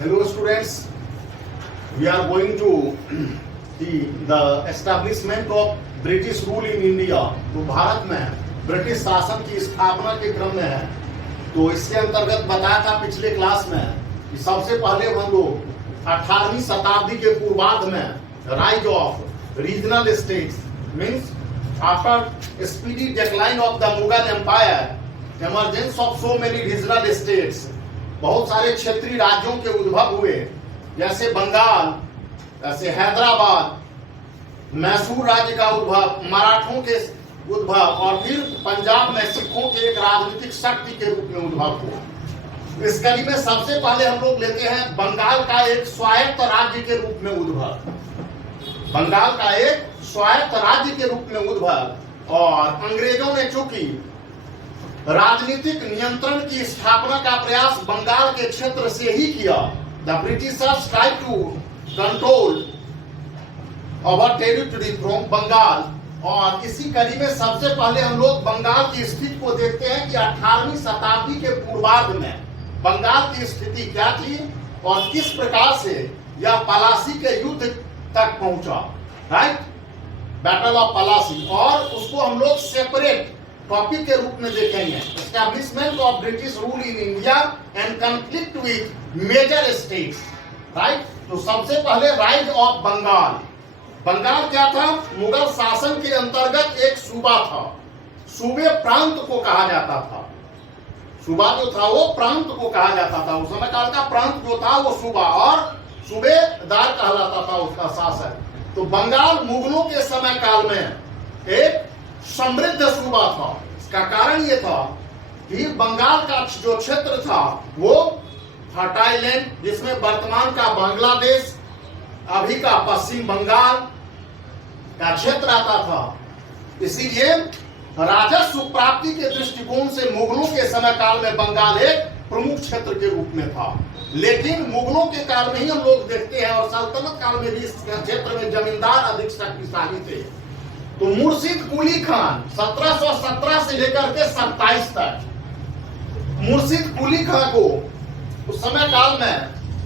Hello students, we are going to the establishment of British rule in India। तो भारत में British शासन की स्थापना के क्रम में है। तो इसके अंतर्गत बताया था पिछले क्लास में कि सबसे पहले हम लोग 18वीं शताब्दी के पूर्वार्ध में rise of regional states means after speedy decline of the Mughal empire emergence of so many regional states, बहुत सारे क्षेत्रीय राज्यों के उद्भव हुए, जैसे बंगाल, जैसे हैदराबाद, मैसूर राज्य का उद्भव, मराठों के उद्भव और फिर पंजाब में सिखों के एक राजनीतिक शक्ति के रूप में उद्भव हुआ। इस कड़ी में सबसे पहले हम लोग लेते हैं बंगाल का एक स्वायत्त राज्य के रूप में उद्भव। बंगाल का एक स्वायत्त राज्य के रूप में उद्भव और अंग्रेजों ने चूंकि राजनीतिक नियंत्रण की स्थापना का प्रयास बंगाल के क्षेत्र से ही किया, the Britishers try to control over territory from Bengal. और इसी कड़ी में सबसे पहले हम लोग बंगाल की स्थिति को देखते हैं कि 18वीं शताब्दी के पूर्वार्ध में बंगाल की स्थिति क्या थी और किस प्रकार से यह पलासी के युद्ध तक पहुंचा, राइट, बैटल ऑफ पलासी। और उसको हम लोग सेपरेट टॉपिक के रूप में देखेंगे, establishment of British rule in India and conflict with major states, right. तो सबसे पहले राइज ऑफ बंगाल। बंगाल क्या था? मुगल शासन के अंतर्गत एक सूबा था। सूबे प्रांत को कहा जाता था। सूबा जो था वो प्रांत को कहा जाता था। उस समय काल का प्रांत जो था वो सूबा और सूबेदार कहलाता था उसका शासक। तो बंगाल मुगलों के समय काल में एक समृद्ध सूबा था। इसका कारण ये था कि बंगाल का जो क्षेत्र था वो फर्टाइल लैंड, जिसमें वर्तमान का बांग्लादेश, अभी का पश्चिम बंगाल का क्षेत्र आता था। इसीलिए राजस्व प्राप्ति के दृष्टिकोण से मुगलों के समय काल में बंगाल एक प्रमुख क्षेत्र के रूप में था। लेकिन मुगलों के काल में ही हम लोग देखते हैं और सल्तनत काल में भी इस क्षेत्र में जमींदार अधिक शक्तिशाली थे। तो मुर्शिद कुली खान 1717 से लेकर के 27 तक, मुर्शिद कुली खान को उस समय काल में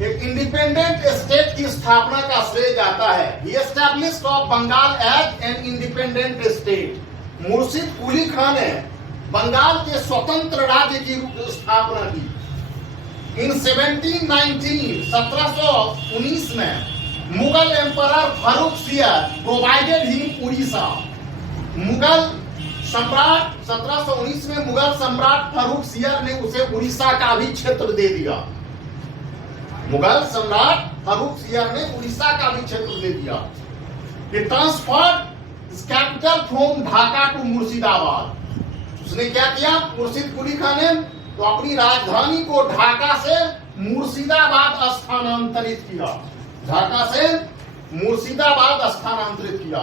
एक इंडिपेंडेंट स्टेट की स्थापना का श्रेय जाता है। He established of Bengal as an independent state. Murshid Quli Khan ने बंगाल के स्वतंत्र राज्य की स्थापना की। इन 1719 में Mughal emperor Farrukh Siyar provided him Orissa. Mughal सम्राट 1719 में मुगल सम्राट फारूक सियर ने उसे उड़ीसा का भी क्षेत्र दे दिया। मुगल सम्राट फारूक सियर ने उड़ीसा का भी क्षेत्र दे दिया। He transferred his capital from Dhaka to Murshidabad. उसने क्या किया? मुर्शिद कुली खान ने तो अपनी राजधानी को ढाका से मुर्शिदाबाद स्थानांतरित किया। ढाका से मुर्शिदाबाद स्थानांतरित किया।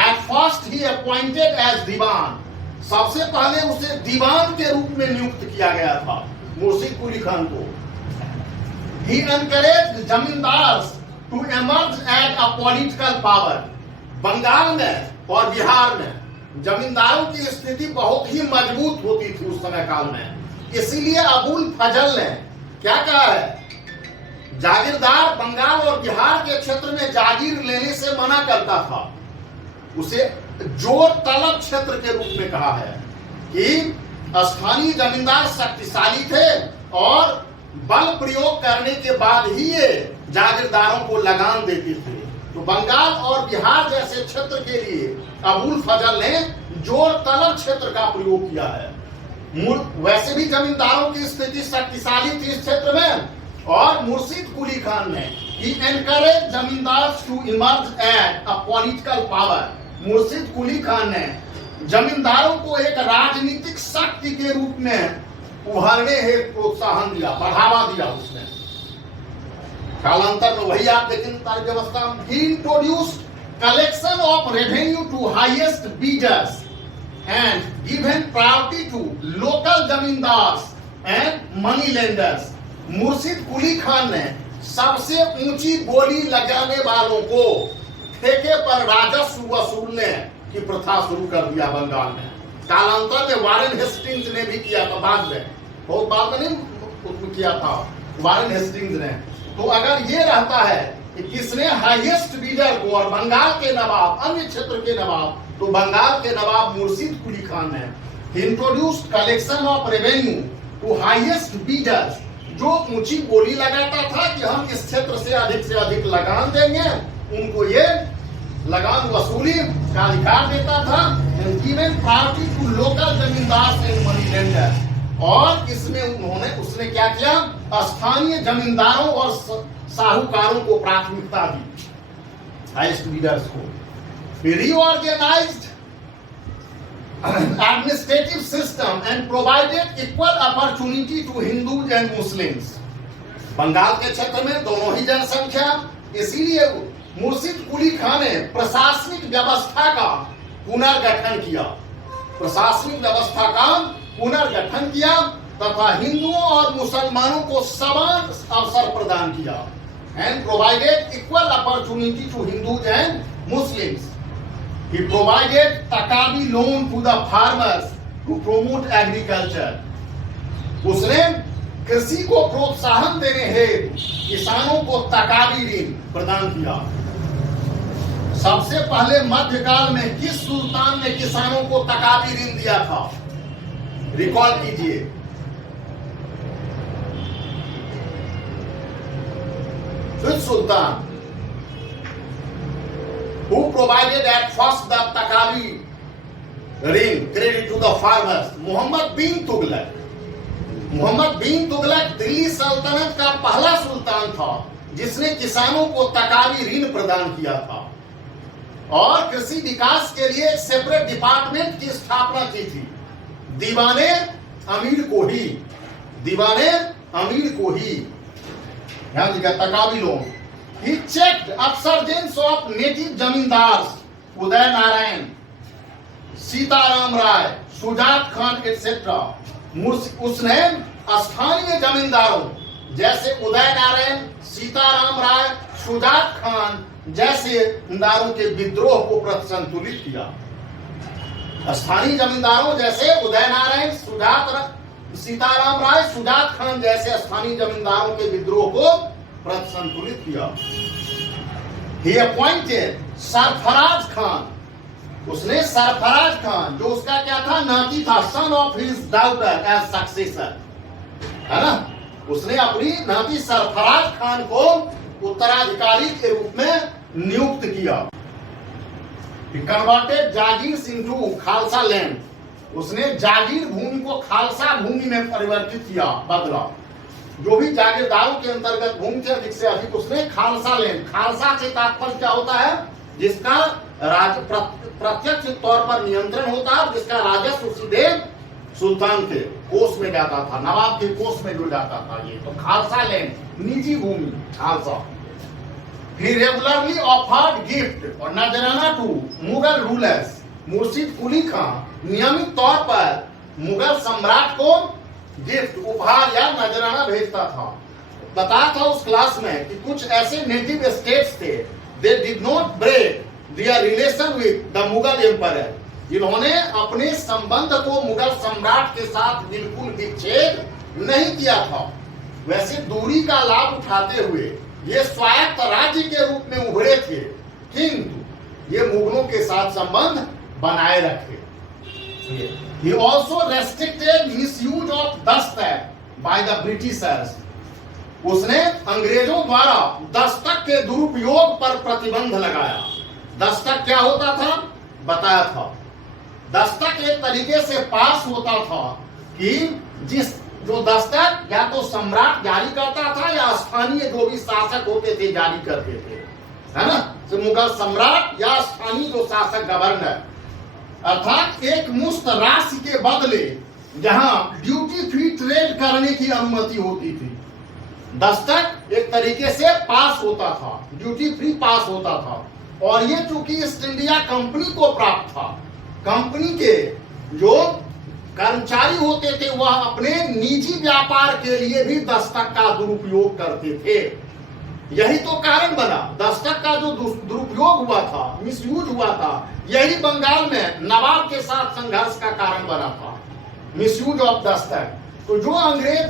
At first he appointed as दीवान। सबसे पहले उसे दीवान के रूप में नियुक्त किया गया था मुर्शिद कुली खान को। He encouraged zamindars to emerge as a political power। Bengal में और बिहार में जमींदारों की स्थिति बहुत ही मजबूत होती थी उस समय काल में। इसीलिए अबुल फजल ने क्या कहा है? जागीरदार बंगाल और बिहार के क्षेत्र में जागीर लेने से मना करता था। उसे जोर तलब क्षेत्र के रूप में कहा है कि स्थानीय जमींदार शक्तिशाली थे और बल प्रयोग करने के बाद ही ये जागीरदारों को लगान देते थे। तो बंगाल और बिहार जैसे क्षेत्र के लिए अबुल फजल ने जोर तलब क्षेत्र का प्रयोग किया है। वैसे भी जमींदारों की स्थिति शक्तिशाली थी इस क्षेत्र में और मुर्शिद कुली खान ने ही encourage zamindars to emerge as a political power. Murshid Quli Khan ने जमींदारों को एक राजनीतिक शक्ति के रूप में उभरने हेतु प्रोत्साहन दिया, बढ़ावा दिया उसने। कालांतर में वही आप देखें तारीख व्यवस्था। He introduced collection of revenue to highest bidders and given priority to local zamindars and money lenders। मुर्शिद कुली खान ने सबसे ऊंची बोली लगाने वालों को ठेके पर राजस्व वसूलने की प्रथा शुरू कर दिया बंगाल में। कालांतर में वारेन हेस्टिंग्स ने भी किया था, बाद में, बहुत बाद में नहीं किया था वारेन हेस्टिंग्स ने। तो अगर ये रहता है कि किसने हाईएस्ट बीडर को, और बंगाल के नवाब, अन्य क्षेत्र के नवाब, तो बंगाल के नवाब मुर्शिद कुली खान ने introduced collection of revenue to highest bidders, जो ऊंची बोली लगाता था कि हम इस क्षेत्र से अधिक लगान देंगे, उनको ये लगान वसूली का अधिकार देता था। गिवन प्रायोरिटी टू लोकल जमींदार एंड मनी लेंडर, और इसमें उसने क्या किया, स्थानीय जमींदारों और साहूकारों को प्राथमिकता दी, हाईएस्ट लीडर्स को। Reorganised administrative system and provided equal opportunity to Hindus and Muslims. Bengal के क्षेत्र में दोनों ही जनसंख्या, इसीलिए मुर्शिद कुली खान ने प्रशासनिक व्यवस्था का पुनर्गठन किया, प्रशासनिक व्यवस्था का पुनर्गठन किया तथा हिंदुओं और मुसलमानों को समान अवसर प्रदान किया। And provided equal opportunity to Hindus and Muslims. He provided takavi loan to the farmers to promote agriculture. उसने कृषि को प्रोत्साहन देने हेतु किसानों को तकाबी ऋण प्रदान किया। सबसे पहले मध्यकाल में किस सुल्तान ने किसानों को तकाबी ऋण दिया था, रिकॉल कीजिए। Which sultan who provided at first the takabi ring credit to the farmers? Mohammad बिन तुगलक। मोहम्मद बिन तुगलक दिल्ली सल्तनत का पहला सुल्तान था जिसने किसानों को तकाबी ऋण प्रदान किया था और कृषि विकास के लिए एक सेपरेट डिपार्टमेंट की स्थापना की थी। दीवाने अमीर को ही, दीवाने अमीर को ही ध्यान दीजिएगा, takavi loan. He checked upsurgence of native zamindar Uday Narayan, Sitaram Rai, Sujat Khan et cetera. उसने स्थानीय जमींदारों जैसे उदय नारायण, सीताराम राय, सुजात खान जैसे जमींदारों के विद्रोह को संतुलित किया। स्थानीय जमींदारों जैसे उदय नारायण, सीताराम राय, सुजात खान जैसे स्थानीय जमींदारों के विद्रोह को संतुलित किया। He appointed सरफराज खान, उसने सरफराज खान जो उसका क्या था, नाती था, son of his daughter as successor, है ना। उसने अपनी नाती सरफराज खान को उत्तराधिकारी के रूप में नियुक्त किया। He converted Jagir into Khalsa land, उसने जागीर भूमि को खालसा भूमि में परिवर्तित किया, बदला। जो भी जागीरदारों के अंतर्गत भूमि से अधिक उसने खालसा लैंड। खालसा से तात्पर्य क्या होता है, जिसका प्रत्यक्ष तौर पर नियंत्रण होता है, जिसका राजस्व सीधे सुल्तान के कोष में जाता था, नवाब के कोष में जुड़ जाता था। ये तो खालसा लैंड, निजी भूमि, Khalsa. He regularly offered gift और नजराना टू मुगल रूलर्स। मुर्शिद कुली खान नियमित तौर पर मुगल सम्राट को गिफ्ट, उपहार या नजराना भेजता था। बताया था उस क्लास में कि कुछ ऐसे नेटिव स्टेट्स थे, they did not break their relation with the Mughal empire, जिन्होंने अपने संबंध को मुगल सम्राट के साथ बिल्कुल विच्छेद नहीं किया था। वैसे दूरी का लाभ उठाते हुए ये स्वायत्त राज्य के रूप में उभरे थे, किंतु ये मुगलों के साथ संबंध बनाए रखे। He also restricted misuse of Dastak by the Britishers. उसने अंग्रेजों द्वारा दस्तक के दुरुपयोग पर प्रतिबंध लगाया। दस्तक क्या होता था बताया था। दस्तक एक तरीके से पास होता था कि जो दस्तक या तो सम्राट जारी करता था या स्थानीय जो भी शासक होते थे जारी करते थे, है ना। तो मुगल सम्राट या स्थानीय जो शासक, गवर्नर, अर्थात एक मुश्त राशि के बदले जहां ड्यूटी फ्री ट्रेड करने की अनुमति होती थी। दस्तक एक तरीके से पास होता था, ड्यूटी फ्री पास होता था। और ये चूंकि ईस्ट इंडिया कंपनी को प्राप्त था, कंपनी के जो कर्मचारी होते थे वह अपने निजी व्यापार के लिए भी दस्तक का दुरुपयोग करते थे। यही तो कारण बना, दस्तक का जो दुरुपयोग हुआ था, मिसयूज हुआ था, यही बंगाल में नवाब के साथ संघर्ष का कारण बना था, मिसयूज ऑफ दस्तक। तो जो अंग्रेज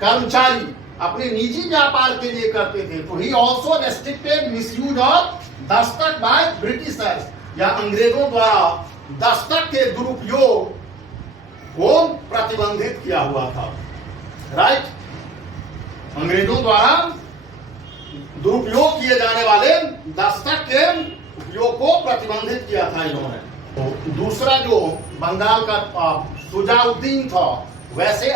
कर्मचारी अपने निजी व्यापार के लिए करते थे। तो he also restricted misuse of Dastak by Britishers, या अंग्रेजों द्वारा दस्तक के दुरुपयोग को प्रतिबंधित किया हुआ था। राइट, अंग्रेजों द्वारा दुरुपयोग किए जाने वाले दस्तक के उपयोग को प्रतिबंधित किया था इन्होंने। तो दूसरा जो बंगाल का सुजाउद्दीन था, वैसे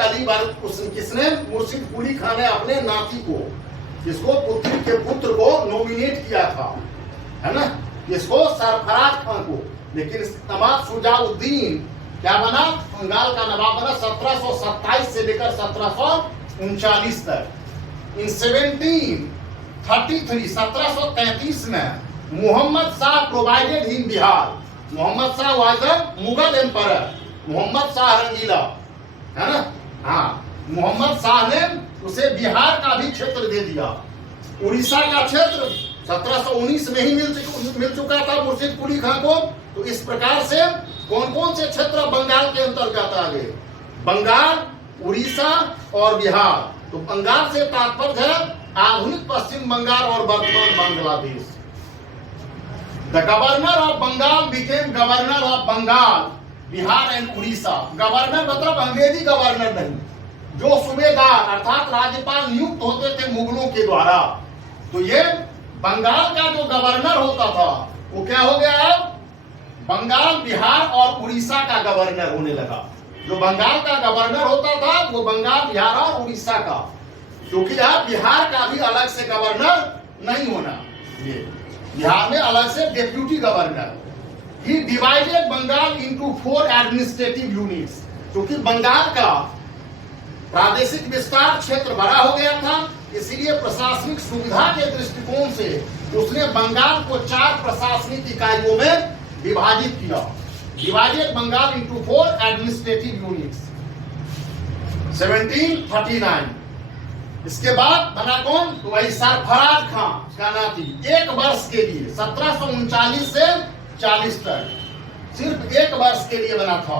किसने, मुर्शिद कुली खान ने अपने नाती को, जिसको पुत्री के पुत्र को नॉमिनेट किया था, है ना, इसको सरफराज खान को। लेकिन नवाब सुजाउद्दीन क्या बना, बंगाल का नवाब बना 1727 से लेकर 1739 तक। इन 1733 में Mohammad Shah provided him Bihar. Mohammad Shah was the Mughal emperor, Mohammad Shah Rangila, है ना, हाँ, मोहम्मद शाह ने उसे बिहार का भी क्षेत्र दे दिया। उड़ीसा का क्षेत्र 1719 में ही मिल चुका था मुर्शिद कुली खान को। तो इस प्रकार से कौन कौन से क्षेत्र बंगाल के अंतर्गत आ गए, बंगाल, उड़ीसा और बिहार। तो बंगाल से तात्पर्य है आधुनिक पश्चिम बंगाल और वर्तमान Bangladesh. The governor of Bengal became governor of Bengal, Bihar and Orissa. Governor मतलब अंग्रेजी गवर्नर नहीं, जो सूबेदार अर्थात राज्यपाल नियुक्त होते थे मुगलों के द्वारा। तो ये बंगाल का जो गवर्नर होता था वो क्या हो गया, अब बंगाल, बिहार और उड़ीसा का गवर्नर होने लगा। जो बंगाल का गवर्नर होता था वो बंगाल, बिहार और उड़ीसा का, क्योंकि अब बिहार का भी अलग से गवर्नर नहीं होना, ये बिहार में अलग से deputy governor. He divided Bengal into 4 administrative units. क्योंकि बंगाल का प्रादेशिक विस्तार क्षेत्र बड़ा हो गया था, इसीलिए प्रशासनिक सुविधा के दृष्टिकोण से उसने बंगाल को 4 प्रशासनिक इकाइयों में विभाजित किया। Divided Bengal into 4 administrative units. 1739 इसके बाद बना कौन, तो वही सरफराज खान का नाती, 1 वर्ष के लिए 1739 से 40 तक सिर्फ 1 वर्ष के लिए बना था।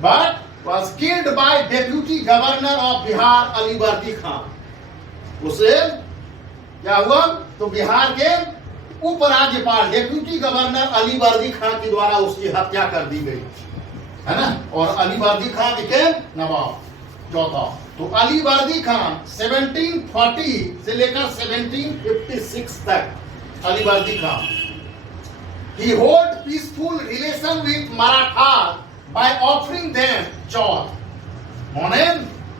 But was killed by deputy governor of Bihar Alivardi Khan. उसे क्या हुआ, तो बिहार के उपराज्यपाल डेप्यूटी गवर्नर अलीवर्दी खान के द्वारा उसकी हत्या कर दी गई, है ना। और अलीवर्दी खान के नवाब चौथा। तो अलीवर्दी खान 1740 से लेकर 1756 तक Alivardi Khan. He hold peaceful relation with Marathas by offering them चौथ मोने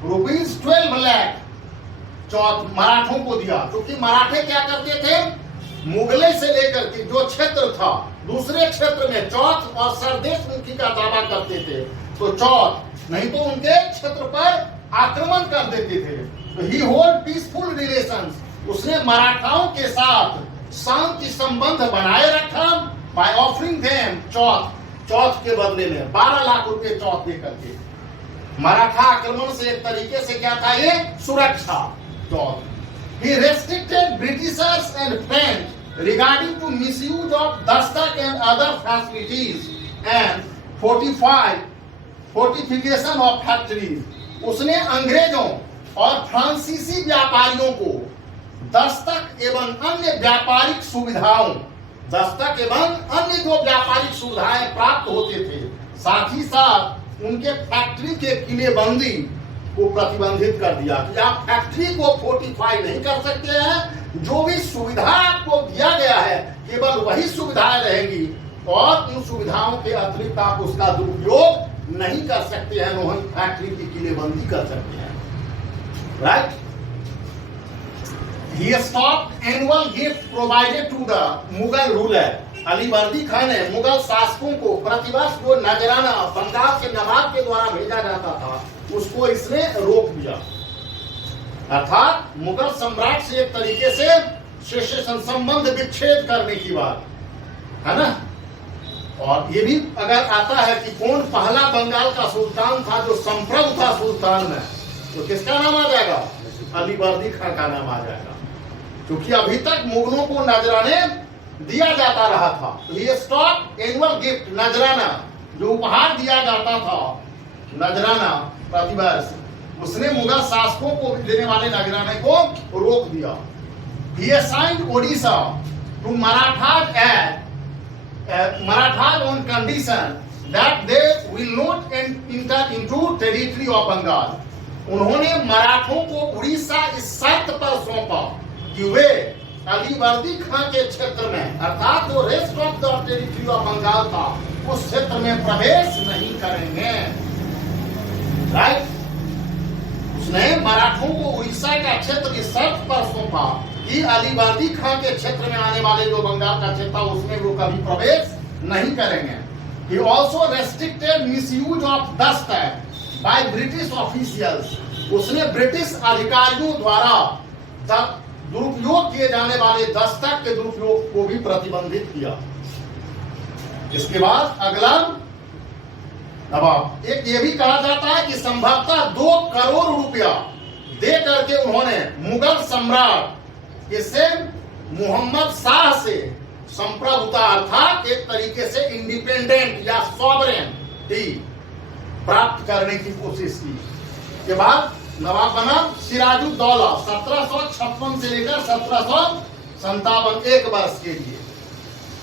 ₹12 लाख चौथ मराठों को दिया। क्योंकि मराठे क्या करते थे, मुगले से लेकर के जो क्षेत्र था दूसरे क्षेत्र में चौथ और सरदेश मुखी का दावा करते थे, तो चौथ नहीं तो उनके क्षेत्र पर आक्रमण कर देते थे। तो ही होल्ड पीसफुल रिलेशंस, उसने मराठाओं के साथ शांति संबंध बनाए रखा। बाय ऑफरिंग देम चौथ के बदले में 12 लाख रुपए चौथ दे करके। मराठा आक्रमण से एक तरीके से क्या था, ये सुरक्षा चौथ। He restricted Britishers and French regarding to misuse of dastak and other facilities and fortification of factories. उसने अंग्रेजों और फ्रांसीसी व्यापारियों को दस्तक एवं अन्य व्यापारिक सुविधाओं, दस्तक एवं अन्य जो व्यापारिक सुविधाएं प्राप्त होते थे, साथ ही साथ उनके फैक्ट्री के किलेबंदी को प्रतिबंधित कर दिया कि आप फैक्ट्री को फोर्टिफाई नहीं कर सकते हैं। जो भी सुविधा आपको दिया गया है केवल वही सुविधाएं रहेंगी और उन सुविधाओं के अतिरिक्त आप उसका दुरुपयोग नहीं कर सकते हैं, वही फैक्ट्री की किलेबंदी कर सकते हैं। Right. He stopped annual gift provided to the Mughal ruler. Alivardi Khan ने मुगल शासकों को प्रतिवर्ष जो नजराना बंगाल के नवाब के द्वारा भेजा जाता था उसको इसने रोक दिया। अर्थात मुगल सम्राट से एक तरीके से सेसेशन संबंध विच्छेद करने की बात है ना। और ये भी अगर आता है कि कौन पहला बंगाल का सुल्तान था जो संप्रभु था सुल्तान में, तो किसका नाम आ जाएगा, अलीवर्दी खान का नाम आ जाएगा। क्योंकि अभी तक मुगलों को नजराने दिया जाता रहा था। तो ये स्टॉप एनुअल गिफ्ट, नजराना जो उपहार दिया जाता था, नजराना प्रतिवर्ष उसने मुगल शासकों को देने वाले नजराने को रोक दिया। He assigned Odisha to Marathas on condition that they will not enter into territory of Bengal. उन्होंने मराठों को उड़ीसा इस शर्त पर सौंपा कि वे अलीवर्दी खां के क्षेत्र में, अर्थात जो rest of the territory of Bengal था, उस क्षेत्र में प्रवेश नहीं करेंगे। राइट, उसने मराठों को उड़ीसा का क्षेत्र इस शर्त पर सौंपा कि अलीवर्दी खां के क्षेत्र में आने वाले जो बंगाल का क्षेत्र था उसमें वो कभी प्रवेश नहीं करेंगे। He also restricted misuse of dust by British officials. उसने ब्रिटिश अधिकारियों द्वारा दुरुपयोग किए जाने वाले दस्तक के दुरुपयोग को भी प्रतिबंधित किया। इसके बाद अगला दबाव, एक ये भी कहा जाता है कि संभवतः 2 करोड़ रुपया दे करके उन्होंने मुगल सम्राट किसे मोहम्मद शाह से संप्रभुता अर्थात एक तरीके से इंडिपेंडेंट या सॉवरेनिटी प्राप्त करने की कोशिश की। के बाद नवाब बना सिराजुद्दौला 1756 से लेकर 1757, 1 वर्ष के लिए।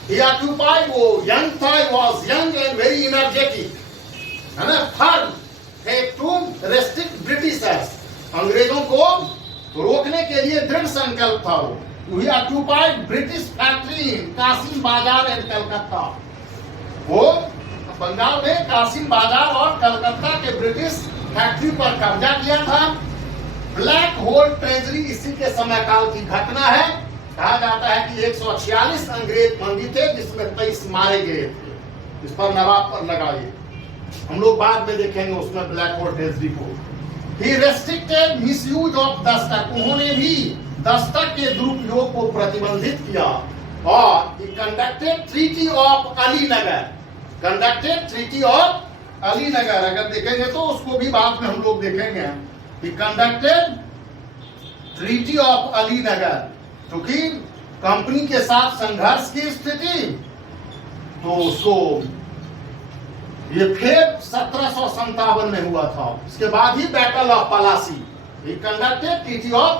He occupied, वो young था, was young and very energetic, है ना, firm to restrict Britishers, अंग्रेजों को रोकने के लिए दृढ़ संकल्प था वो। He occupied British factory in Qasim बाजार एंड कलकत्ता, वो बंगाल में कासिम बाजार और कलकत्ता के ब्रिटिश फैक्ट्री पर कब्जा किया था। ब्लैक होल ट्रेजरी इसी के समय काल की घटना है। कहा जाता है कि 146 अंग्रेज बंदी थे जिसमें 23 मारे गए थे। इस पर नवाब पर लगाइए, हम लोग बाद में देखेंगे उसमें ब्लैक होल ट्रेजरी को। He restricted misuse of Dastak, उन्होंने भी दस्तक के दुरुपयोग को प्रतिबंधित किया। और he conducted treaty of Alinagar, conducted treaty of Alinagar, अगर देखेंगे तो उसको भी बाद में हम लोग देखेंगे। He conducted treaty of Alinagar, क्योंकि कंपनी के साथ संघर्ष की स्थिति, तो उसको ये फिर 1757 में हुआ था। इसके बाद ही battle of Plassey, He conducted treaty of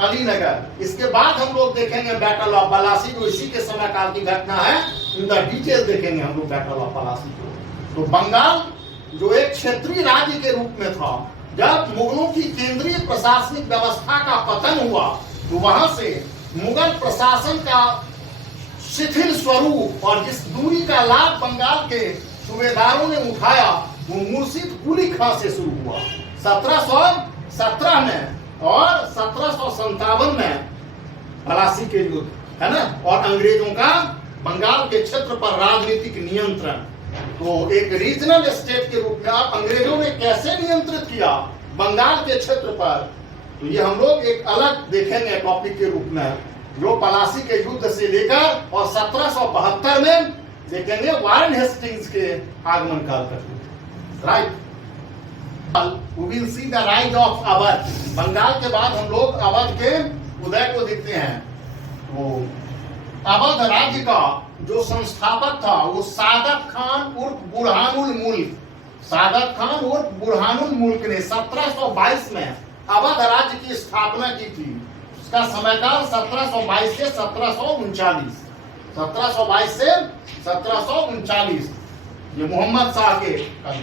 Alinagar. इसके बाद हम लोग देखेंगे बैटल ऑफ पलासी, जो इसी के समय काल की घटना है। इनका डिटेल देखेंगे हम लोग बैटल ऑफ पलासी को। तो बंगाल जो एक क्षेत्रीय राज्य के रूप में था, जब मुगलों की केंद्रीय प्रशासनिक व्यवस्था का पतन हुआ तो वहां से मुगल प्रशासन का शिथिल स्वरूप और जिस दूरी का लाभ बंगाल के सूबेदारों ने उठाया वो मुर्शिद कुली खां से शुरू हुआ 1717 में और 1757 में पलासी के युद्ध, है ना, और अंग्रेजों का बंगाल के क्षेत्र पर राजनीतिक नियंत्रण। तो एक रीजनल स्टेट के रूप में आप अंग्रेजों ने कैसे नियंत्रित किया बंगाल के क्षेत्र पर, तो ये हम लोग एक अलग देखेंगे टॉपिक के रूप में, जो पलासी के युद्ध से लेकर और 1772 में देखेंगे वारेन हेस्टिंग्स के आगमन काल तक। Right, we will see the rise of Awadh. Bengal के बाद हम लोग अवध के उदय को देखते हैं। तो अवध राज्य का जो संस्थापक था वो सादत खान उर्फ बुरहानुल मुल्क, सादत खान उर्फ बुरहानुल मुल्क ने 1722 में अवध राज्य की स्थापना की थी। उसका समयकाल 1722 से 1739, 1722 से 1739, ये मोहम्मद शाह के काल।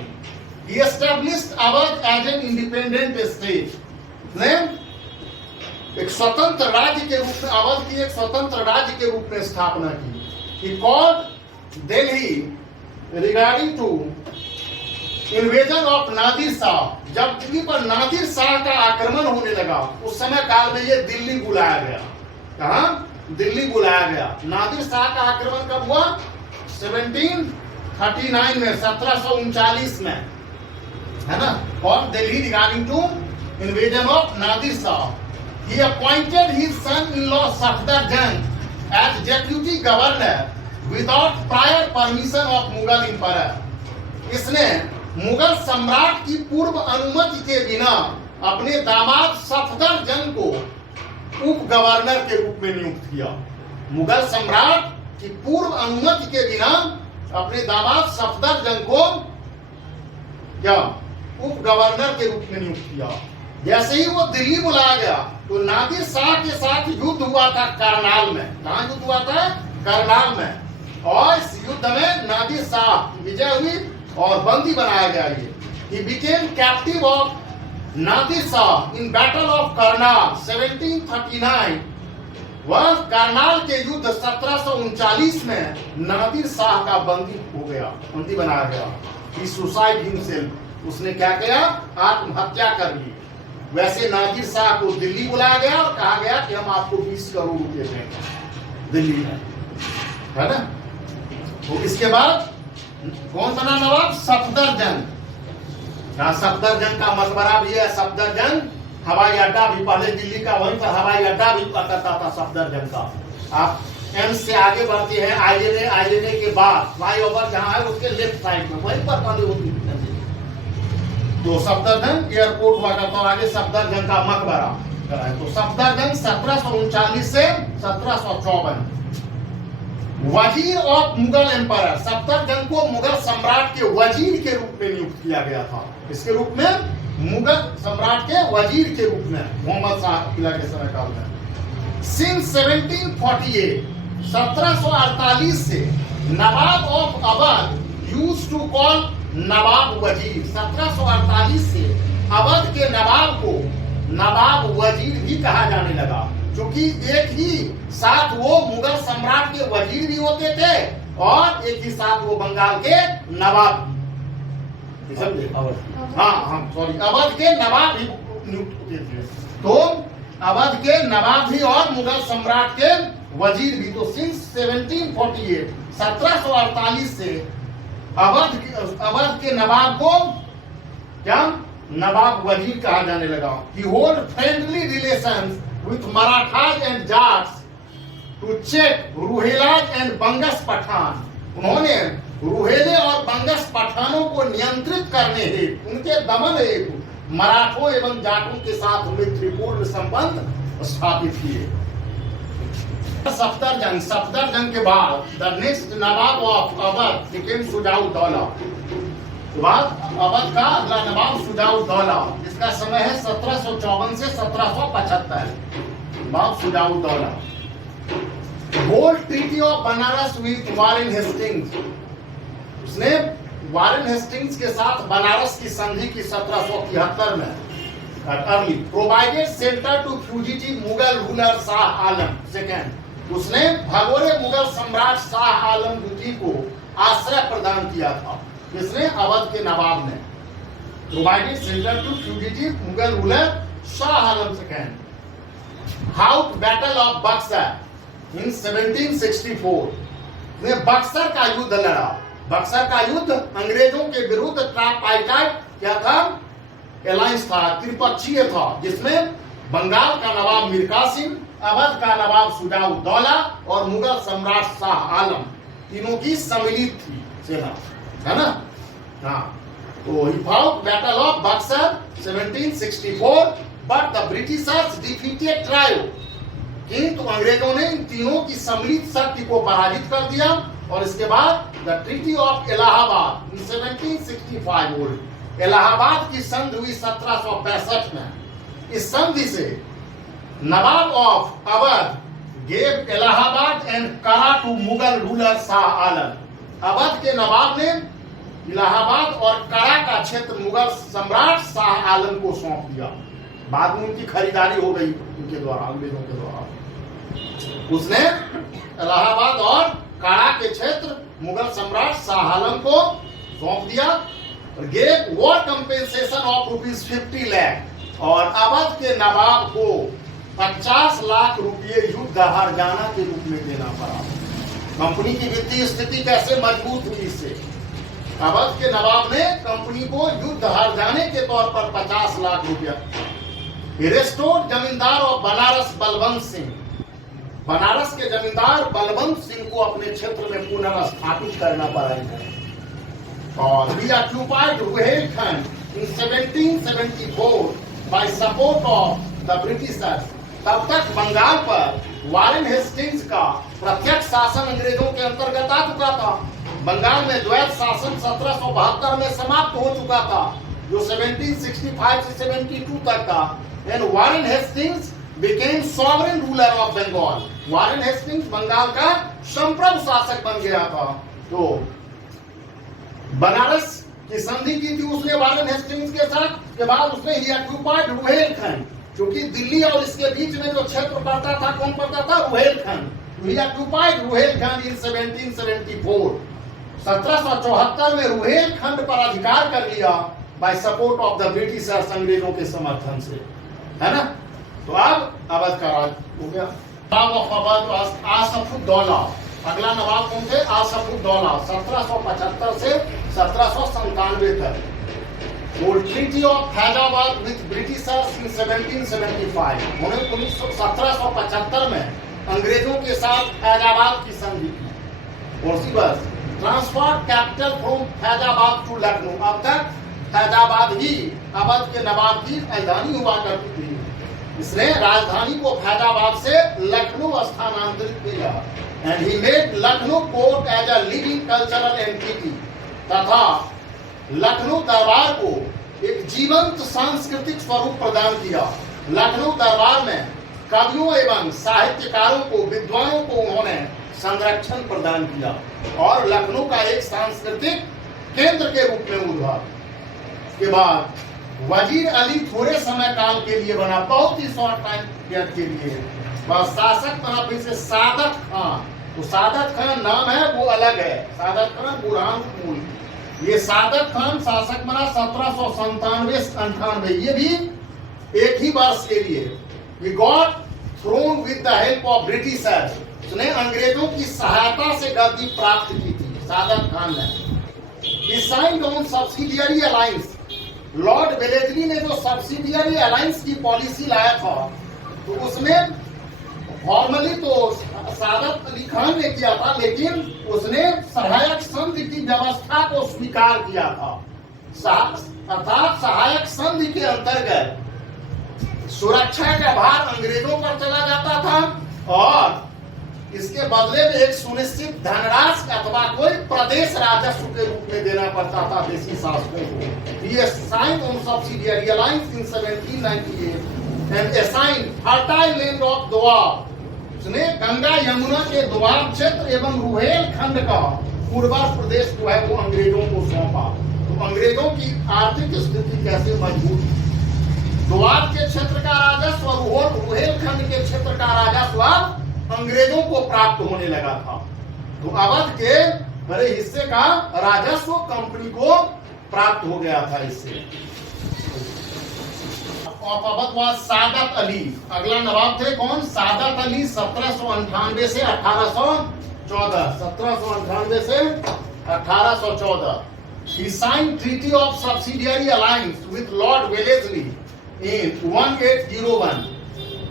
He established Awadh as an independent state। ने एक स्वतंत्र राज्य के रूप में अवध की एक स्वतंत्र राज्य के रूप में स्थापना की। He called Delhi regarding to invasion of Nadir Shah. जब दिल्ली पर नादिर शाह का आक्रमण होने लगा उस समय काल में ये दिल्ली बुलाया गया। कहाँ? दिल्ली बुलाया गया। नादिर शाह का आक्रमण कब हुआ? 1739 में, 1739 में, है ना। और Delhi regarding to invasion of Nadir Shah. He appointed his son-in-law Safdar as deputy governor without prior permission of Mughal emperor। इसने मुगल सम्राट की पूर्व अनुमति के बिना अपने दामाद सफदर जंग को उप गवर्नर के रूप में नियुक्त किया। मुगल सम्राट की पूर्व अनुमति के बिना अपने दामाद सफदर जंग को क्या उप गवर्नर के रूप में नियुक्त किया। जैसे ही वो दिल्ली बुलाया गया तो नादिर शाह के साथ युद्ध हुआ था करनाल में। कहां युद्ध हुआ था? करनाल में। और इस युद्ध में नादिर शाह की विजय हुई और बंदी बनाया गया। ये he became captive of Nadir Shah in battle of Karnal 1739। वह करनाल के युद्ध 1739 में नादिर शाह का बंदी हो गया, बंदी बनाया गया। ही सुसाइड हिमसेल्फ, उसने क्या किया? आत्महत्या कर ली। वैसे नादिर शाह को दिल्ली बुलाया गया और कहा गया कि हम आपको 20 करोड़ रुपए देंगे दिल्ली में, है ना। तो इसके बाद कौन बना नवाब? सफदरजंग। सफदरजंग का मकबरा भी है। सफदरजंग हवाई अड्डा भी, पहले दिल्ली का वहीं पर हवाई अड्डा भी करता था सफदरजंग का। आप एम्स से आगे बढ़ते हैं, आईएनए के बाद फ्लाईओवर जहां है उसके लेफ्ट साइड में वहीं पर बंदी होती थी। तो सफदरजंग एयरपोर्ट हुआ करता, आगे सफदरजंग का मकबरा। तो सफदरजंग 1739 से 1754। वजीर ऑफ मुगल एम्पायर, सफदरजंग को मुगल सम्राट के वजीर के रूप में नियुक्त किया गया था। इसके रूप में मुगल सम्राट के वजीर के रूप में मोहम्मद शाह किला के समय काल में। सिंस 1748, 1748 से nawab of Awadh used to call nawab wazir. 1748 से अवध के नवाब को नवाब वजीर भी कहा जाने लगा, क्योंकि एक ही साथ वो मुगल सम्राट के वजीर भी होते थे और एक ही साथ वो बंगाल के नवाब, अवध के नवाब भी नियुक्त होते थे। तो अवध के नवाब भी और मुगल सम्राट के वजीर भी। तो सिंस 1748, 1748 से अवध के नवाब को क्या? नवाब वजीर कहा जाने लगा। He hold friendly relations with Marathas and Jats to check Rohillas and Bangash Pathan. उन्होंने रूहेले और बंगस पठानों को नियंत्रित करने हेतु, उनके दमन हेतु मराठों एवं जाटों के साथ मैत्रीपूर्ण संबंध स्थापित किए। सफदरजंग के बाद the next Nawab of Awadh became Shujauddaula. Awadh का अगला नवाब शुजाउद्दौला, इसका समय है 1754 से 1775। Nawab Shujauddaula hold treaty of Banaras with Warren Hastings. उसने वारेन हेस्टिंग्स के साथ बनारस की संधि की 1773 में early provided shelter to fugitive Mughal ruler Shah Alam second. उसने भगोरे मुगल सम्राट शाह आलम द्वितीय को आश्रय प्रदान किया था। इसने अवध के नवाब ने provided shelter to fugitive Mughal ruler Shah Alam second. Fought battle of Buxar in 1764। ने बक्सर का युद्ध लड़ा। बक्सर का युद्ध अंग्रेजों के विरुद्ध ट्राइपाइटाइट क्या था? एलायंस था, त्रिपक्षीय था, जिसमें बंगाल का नवाब मीर कासिम, अवध का नवाब शुजाउद्दौला और मुगल सम्राट शाह आलम, तीनों की सम्मिलित थी सेना, है ना। हाँ, तो he fought battle of Buxar 1764 but the Britishers defeated trio. किंतु अंग्रेजों ने इन तीनों की सम्मिलित शक्ति को पराजित कर दिया और इसके बाद the treaty of Allahabad in 1765 hold. Allahabad की संधि हुई 1765 में। इस संधि से nawab of Awadh gave Allahabad and Kara to Mughal ruler Shah Alam. Awadh के नवाब ने इलाहाबाद और करा का क्षेत्र मुगल सम्राट शाह आलम को सौंप दिया। बाद में उनकी खरीदारी हो गई उनके द्वारा, अंग्रेजों के द्वारा। उसने इलाहाबाद और कारा के क्षेत्र मुगल सम्राट शाह आलम को सौंप दिया और gave war compensation of ₹50 lakh. और अवध के नवाब को 50 लाख रुपये युद्ध हर्जाना के रूप में देना पड़ा। कंपनी की वित्तीय स्थिति कैसे मजबूत हुई इससे? अवध के नवाब ने कंपनी को युद्ध हर्जाने के तौर पर 50 लाख रुपया। रिस्टोर्ड जमींदार और बनारस बलवंत सिंह। बनारस के जमींदार बलवंत सिंह को अपने क्षेत्र में पुनर्स्थापित करना पड़ा। और we occupied Rohilkhand in 1774 by support of the Britishers। तब तक बंगाल पर वारेन हेस्टिंग्स का प्रत्यक्ष शासन अंग्रेजों के अंतर्गत आ चुका था। बंगाल में द्वैत शासन 1772 में समाप्त हो चुका था जो 1765 से 72 तक का, and Warren Hastings became sovereign ruler of Bengal. Warren Hastings Bengal का संप्रभु शासक बन गया था। तो बनारस की संधि की थी उसने वारेन हेस्टिंग्स के साथ, के बाद उसने ही ऑक्युपाइड रुहेलखंड, क्योंकि दिल्ली और इसके बीच में जो क्षेत्र पड़ता था, कौन पड़ता था? Rohilkhand. He occupied Rohilkhand in 1774। 1774 में रुहेलखंड पर अधिकार कर लिया by support of the Britishers, अंग्रेजों के समर्थन से, है ना। तो अब अवध का राज हो गया। नवाब ऑफ अवध आसफुद्दौला, अगला नवाब कौन थे? आसफुद्दौला, 1775 से 1797 तक। Treaty of Faizabad with Britishers इन 1775, उन्होंने 1775 में अंग्रेजों के साथ फैजाबाद की संधि की। और उसी बस transfer capital from Faizabad to Lucknow. अब तक फैजाबाद ही अवध के नवाब की राजधानी हुआ करती थी, इसने राजधानी को फैजाबाद से लखनऊ स्थानांतरित किया। And he made Lucknow court as a living cultural entity, तथा लखनऊ दरबार को एक जीवंत सांस्कृतिक स्वरूप प्रदान किया। लखनऊ दरबार में कवियों एवं साहित्यकारों को, विद्वानों को उन्होंने संरक्षण प्रदान किया और लखनऊ का एक सांस्कृतिक केंद्र के रूप में उभरा। के बाद वजीर अली थोड़े समय काल के लिए बना, बहुत ही शॉर्ट टाइम पीरियड के लिए। वह शासक बना फिर से सादत खान। तो सादत खान नाम है वो अलग है, सादत खान बुरहानपुर। ये सादत खान शासक बना 1797-98, ये भी एक ही वर्ष के लिए। He got thrown with the help of Britishers, उसने अंग्रेजों की सहायता से गद्दी प्राप्त की थी सादत खान ने। He signed on subsidiary alliance, Lord Wellesley ने जो सब्सिडियरी अलायंस की पॉलिसी लाया था, तो उसमें फॉर्मली तो सादत अली खान ने किया था, लेकिन उसने सहायक संधि की व्यवस्था को स्वीकार किया था। अर्थात सहायक संधि के अंतर्गत सुरक्षा का भार अंग्रेजों पर चला जाता था और इसके बदले में एक सुनिश्चित धनराशि अथवा कोई प्रदेश राजस्व के रूप में देना पड़ता था देशी शासकों को। He signed on subsidiary alliance in 1798 and assigned fertile land of Doab, उसने गंगा यमुना के दोआब क्षेत्र एवं रुहेलखंड का उर्वर प्रदेश जो है वो अंग्रेजों को सौंपा। तो अंग्रेजों की आर्थिक स्थिति कैसे मजबूत, दोआब के क्षेत्र का राजस्व और रुहेलखंड के क्षेत्र का राजस्व अंग्रेजों को प्राप्त होने लगा था। तो अवध के बड़े हिस्से का राजस्व कंपनी को प्राप्त हो गया था इससे। अवध वाज सादत अली, अगला नवाब थे कौन? सादत अली, 1798 से 1814, 1798 से 1814। He signed treaty of subsidiary alliance with Lord Wellesley in 1801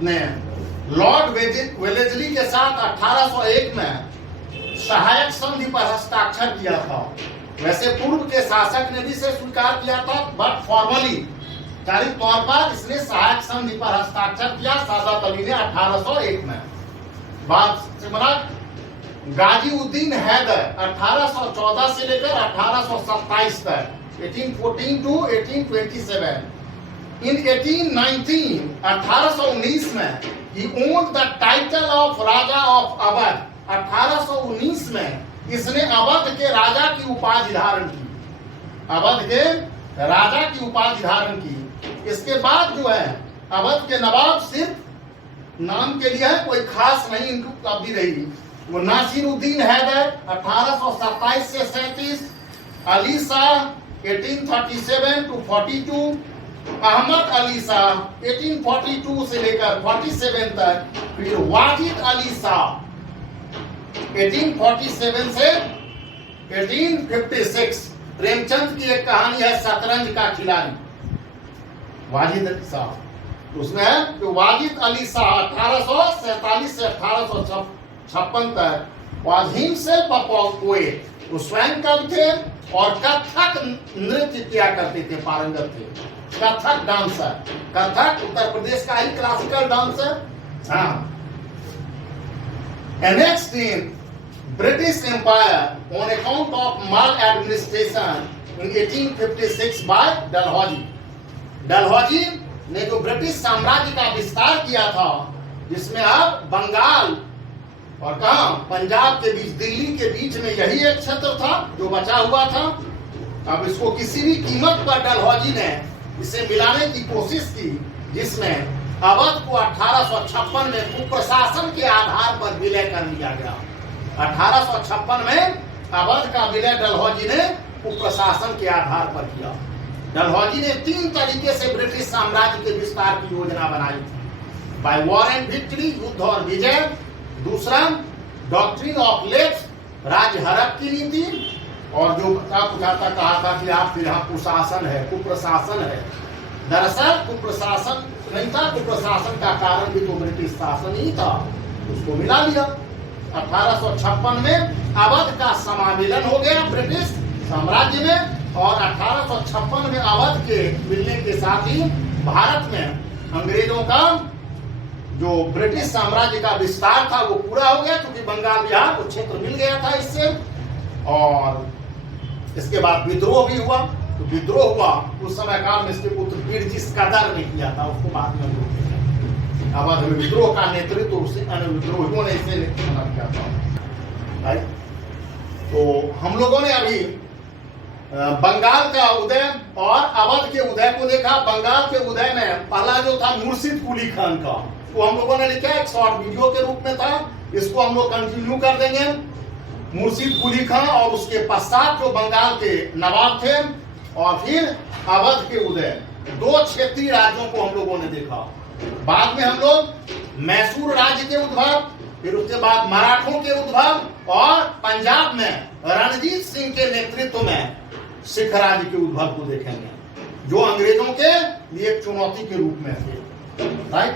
ने लॉर्ड वेलेजली के साथ 1801 में सहायक संधि पर हस्ताक्षर किया था। वैसे पूर्व के शासक ने भी इसे स्वीकार किया था, बट फॉर्मली तारीख तौर पर इसने सहायक संधि पर हस्ताक्षर किया सादत अली ने 1801 में। बाद से बना गाजीउद्दीन हैदर 1814 से लेकर 1827 तक, 1814 to 1827। In 1819, 1819 में he owned the title of Raja of Awadh. 1819 में इसने अवध के राजा की उपाधि धारण की, अवध के राजा की उपाधि धारण की। इसके बाद जो है अवध के नवाब सिर्फ नाम के लिए है, कोई खास नहीं इनको अवधि रही। वो नासिरुद्दीन हैदर 1827 से 37, अली शाह 1837 to 42, अहमद अली शाह 1842 से लेकर 47 तक, फिर वाजिद अली शाह 1847 से 1856। प्रेमचंद की एक कहानी है शतरंज का खिलाड़ी, वाजिद अली शाह। उसमें है तो वाजिद अली शाह 1847 से 1856 तक was himself a poet, वो स्वयं कवि थे और कथक नृत्य किया करते थे, पारंगत थे। कथक डांसर, कथक उत्तर प्रदेश का ही क्लासिकल डांसर। हाँ। Annexed in British Empire on account of maladministration in 1856 by Dalhousie. Dalhousie ने जो ब्रिटिश साम्राज्य का विस्तार किया था, जिसमें अब बंगाल और कहां पंजाब के बीच, दिल्ली के बीच में यही एक क्षेत्र था जो बचा हुआ था। अब इसको किसी भी कीमत पर डलहौजी ने इसे मिलाने की कोशिश की, जिसमें अवध को 1856 में कुप्रशासन के आधार पर विलय कर लिया गया। 1856 में अवध का विलय डलहौजी ने कुप्रशासन के आधार पर किया। डलहौजी ने 3 तरीके से ब्रिटिश साम्राज्य के विस्तार की योजना बनाई थी। बाय वॉर एंड विक्ट्री, युद्ध और विजय। दूसरा, डॉक्ट्रिन ऑफ लेफ्ट, राज्य हड़प की नीति, और जो बुझाता कहा था कि आप यहाँ कुशासन है, कुप्रशासन है। दरअसल कुप्रशासन नहीं था, कुप्रशासन का कारण भी तो ब्रिटिश शासन ही था, उसको मिला लिया। 1856 में अवध का समावेलन हो गया ब्रिटिश साम्राज्य में, और 1856 में अवध के मिलने के साथ ही भारत में अंग्रेजों का जो ब्रिटिश साम्राज्य का विस्तार था वो पूरा हो गया, क्योंकि बंगाल बिहार को क्षेत्र मिल गया था इससे। और इसके बाद विद्रोह भी हुआ। तो विद्रोह हुआ उस समय काल में इसके पुत्र बिरजिस कदर ने किया था, उसको बाद में अवध में विद्रोह का नेतृत्व विद्रोहियों ने इसे किया था। तो हम लोगों ने अभी बंगाल का उदय और अवध के उदय को देखा। बंगाल के उदय में पहला जो था मुर्शिद कुली खान का, तो हम लोगों ने लिखा एक शॉर्ट वीडियो के रूप में था, इसको हम लोग कंटिन्यू कर देंगे। मुर्शिद कुली खान और उसके पश्चात जो बंगाल के नवाब थे, और फिर अवध के उदय, 2 क्षेत्रीय राज्यों को हम लोगों ने देखा। बाद में हम लोग मैसूर राज्य के उद्भव, फिर उसके बाद मराठों के उद्भव, और पंजाब में रणजीत सिंह के नेतृत्व में सिख राज्य के उद्भव को देखेंगे, जो अंग्रेजों के लिए एक चुनौती के रूप में थे। राइट।